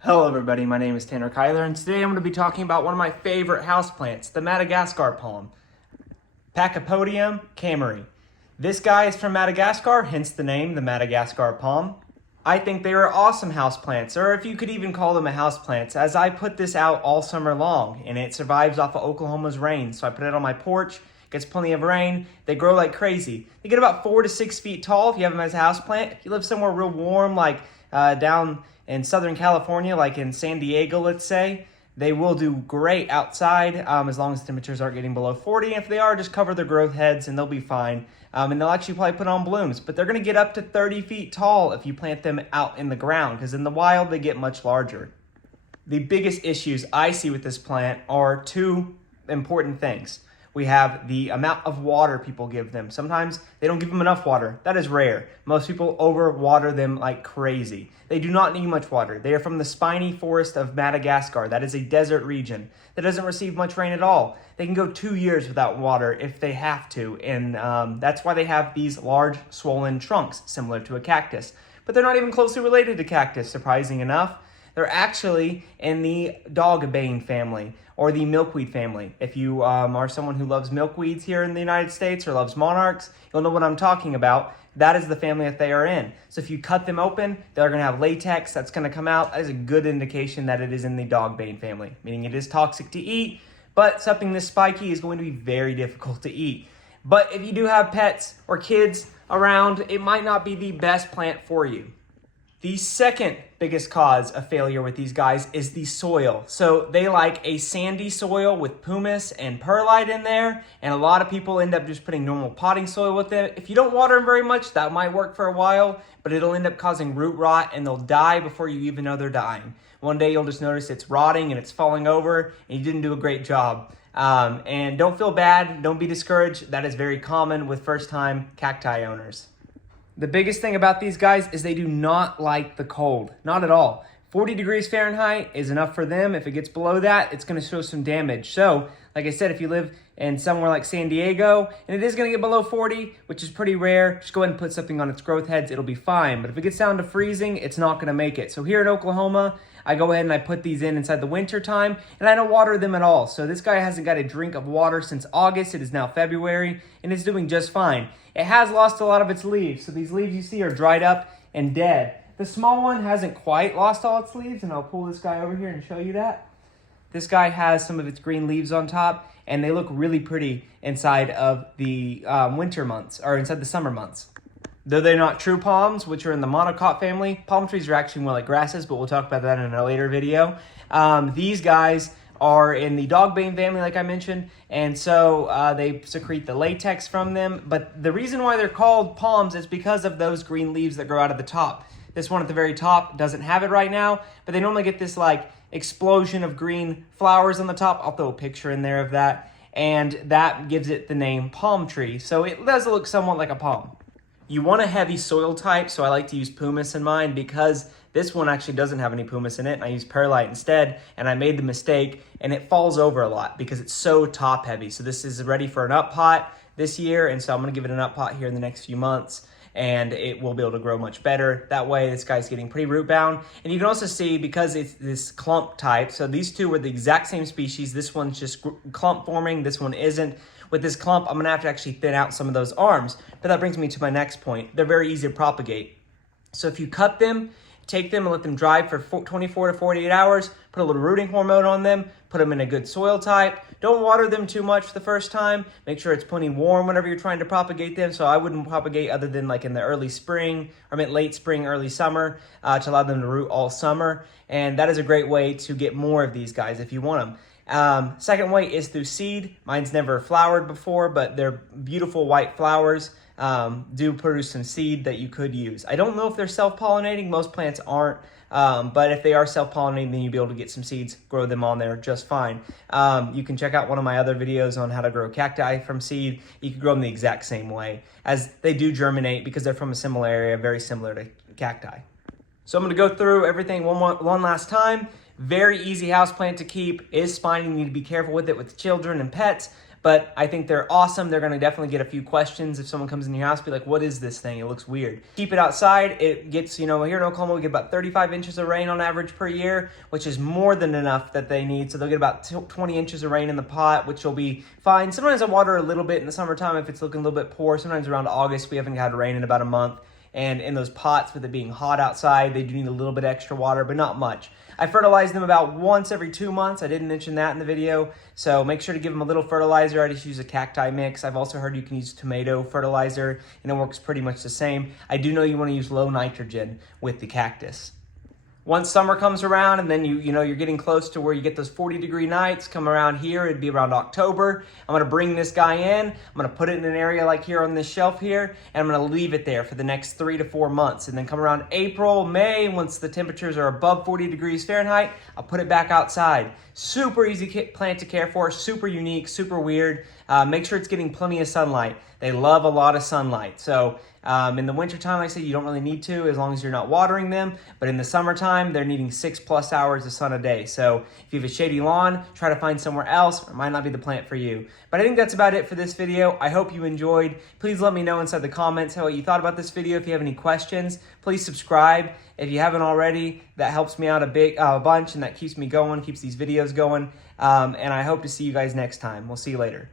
Hello everybody, my name is Tanner Kyler, and today I'm going to be talking about one of my favorite houseplants, the Madagascar Palm, Pachypodium lamerei. This guy is from Madagascar, hence the name, the Madagascar Palm. I think they are awesome houseplants, or if you could even call them a houseplant, as I put this out all summer long, and it survives off of Oklahoma's rain. So I put it on my porch, gets plenty of rain, they grow like crazy. They get about 4 to 6 feet tall if you have them as a houseplant. If you live somewhere real warm, like down in Southern California, like in San Diego, let's say, they will do great outside as long as temperatures aren't getting below 40. If they are, just cover their growth heads and they'll be fine. And they'll actually probably put on blooms, but they're going to get up to 30 feet tall if you plant them out in the ground, because in the wild they get much larger. The biggest issues I see with this plant are two important things. We have the amount of water people give them. Sometimes they don't give them enough water. That is rare. Most people overwater them like crazy. They do not need much water. They are from the spiny forest of Madagascar. That is a desert region that doesn't receive much rain at all. They can go 2 years without water if they have to. And that's why they have these large swollen trunks, similar to a cactus. But they're not even closely related to cactus, surprising enough. They're actually in the dogbane family or the milkweed family. If you are someone who loves milkweeds here in the United States or loves monarchs, you'll know what I'm talking about. That is the family that they are in. So if you cut them open, they're going to have latex that's going to come out. That is a good indication that it is in the dogbane family, meaning it is toxic to eat, but something this spiky is going to be very difficult to eat. But if you do have pets or kids around, it might not be the best plant for you. The second biggest cause of failure with these guys is the soil. So they like a sandy soil with pumice and perlite in there, and a lot of people end up just putting normal potting soil with it. If you don't water them very much, that might work for a while, but it'll end up causing root rot and they'll die before you even know they're dying. One day you'll just notice it's rotting and it's falling over and you didn't do a great job. And don't feel bad, don't be discouraged. That is very common with first-time cacti owners. The biggest thing about these guys is they do not like the cold, not at all. 40 degrees Fahrenheit is enough for them. If it gets below that, it's going to show some damage. So, like I said, if you live in somewhere like San Diego, and it is going to get below 40, which is pretty rare, just go ahead and put something on its growth heads. It'll be fine. But if it gets down to freezing, it's not going to make it. So here in Oklahoma, I go ahead and I put these in inside the winter time, and I don't water them at all. So this guy hasn't got a drink of water since August. It is now February, and it's doing just fine. It has lost a lot of its leaves. So these leaves you see are dried up and dead. The small one hasn't quite lost all its leaves, and I'll pull this guy over here and show you that. This guy has some of its green leaves on top, and they look really pretty inside of the winter months, or inside the summer months. Though they're not true palms, which are in the monocot family, palm trees are actually more like grasses, but we'll talk about that in a later video. These guys are in the dogbane family, like I mentioned, and so they secrete the latex from them. But the reason why they're called palms is because of those green leaves that grow out of the top. This one at the very top doesn't have it right now, but they normally get this like explosion of green flowers on the top. I'll throw a picture in there of that, and that gives it the name palm tree. So it does look somewhat like a palm. You want a heavy soil type, so I like to use pumice in mine because this one actually doesn't have any pumice in it, and I use perlite instead, and I made the mistake, and it falls over a lot because it's so top heavy. So this is ready for an up pot this year, and so I'm going to give it an up pot here in the next few months, and it will be able to grow much better. That way, this guy's getting pretty root bound. And you can also see, because it's this clump type, so these two were the exact same species. This one's just clump forming, this one isn't. With this clump, I'm gonna have to actually thin out some of those arms. But that brings me to my next point. They're very easy to propagate. So if you cut them, take them and let them dry for 24 to 48 hours, put a little rooting hormone on them, put them in a good soil type. Don't water them too much the first time. Make sure it's plenty warm whenever you're trying to propagate them. So I wouldn't propagate other than like in the early spring, or late spring, early summer, to allow them to root all summer. And that is a great way to get more of these guys if you want them. Second way is through seed. Mine's never flowered before, but they're beautiful white flowers. Do produce some seed that you could use. I don't know if they're self-pollinating. Most plants aren't, but if they are self-pollinating, then you'll be able to get some seeds, grow them on there just fine. You can check out one of my other videos on how to grow cacti from seed. You can grow them the exact same way, as they do germinate because they're from a similar area, very similar to cacti. So I'm going to go through everything one last time. Very easy houseplant to keep, is spiny. You need to be careful with it with children and pets. but I think they're awesome. They're gonna definitely get a few questions if someone comes in your house, be like, what is this thing? It looks weird. Keep it outside. It gets, here in Oklahoma, we get about 35 inches of rain on average per year, which is more than enough that they need. So they'll get about 20 inches of rain in the pot, which will be fine. Sometimes I water a little bit in the summertime if it's looking a little bit poor. Sometimes around August, we haven't had rain in about a month. And in those pots, with it being hot outside, they do need a little bit extra water, but not much. I fertilize them about once every 2 months. I didn't mention that in the video, so make sure to give them a little fertilizer. I just use a cacti mix. I've also heard you can use tomato fertilizer, and it works pretty much the same. I do know you want to use low nitrogen with the cactus. Once summer comes around and then you're getting close to where you get those 40-degree nights, come around here, it'd be around October. I'm gonna bring this guy in, I'm gonna put it in an area like here on this shelf here, and I'm gonna leave it there for the next 3 to 4 months. And then come around April, May, once the temperatures are above 40 degrees Fahrenheit, I'll put it back outside. Super easy plant to care for, super unique, super weird. Make sure it's getting plenty of sunlight. They love a lot of sunlight. So in the wintertime, like I said, you don't really need to as long as you're not watering them. But in the summertime, they're needing 6+ hours of sun a day. So if you have a shady lawn, try to find somewhere else. It might not be the plant for you. But I think that's about it for this video. I hope you enjoyed. Please let me know inside the comments what you thought about this video. If you have any questions, please subscribe. If you haven't already, that helps me out a bunch, and that keeps me going, keeps these videos going. And I hope to see you guys next time. We'll see you later.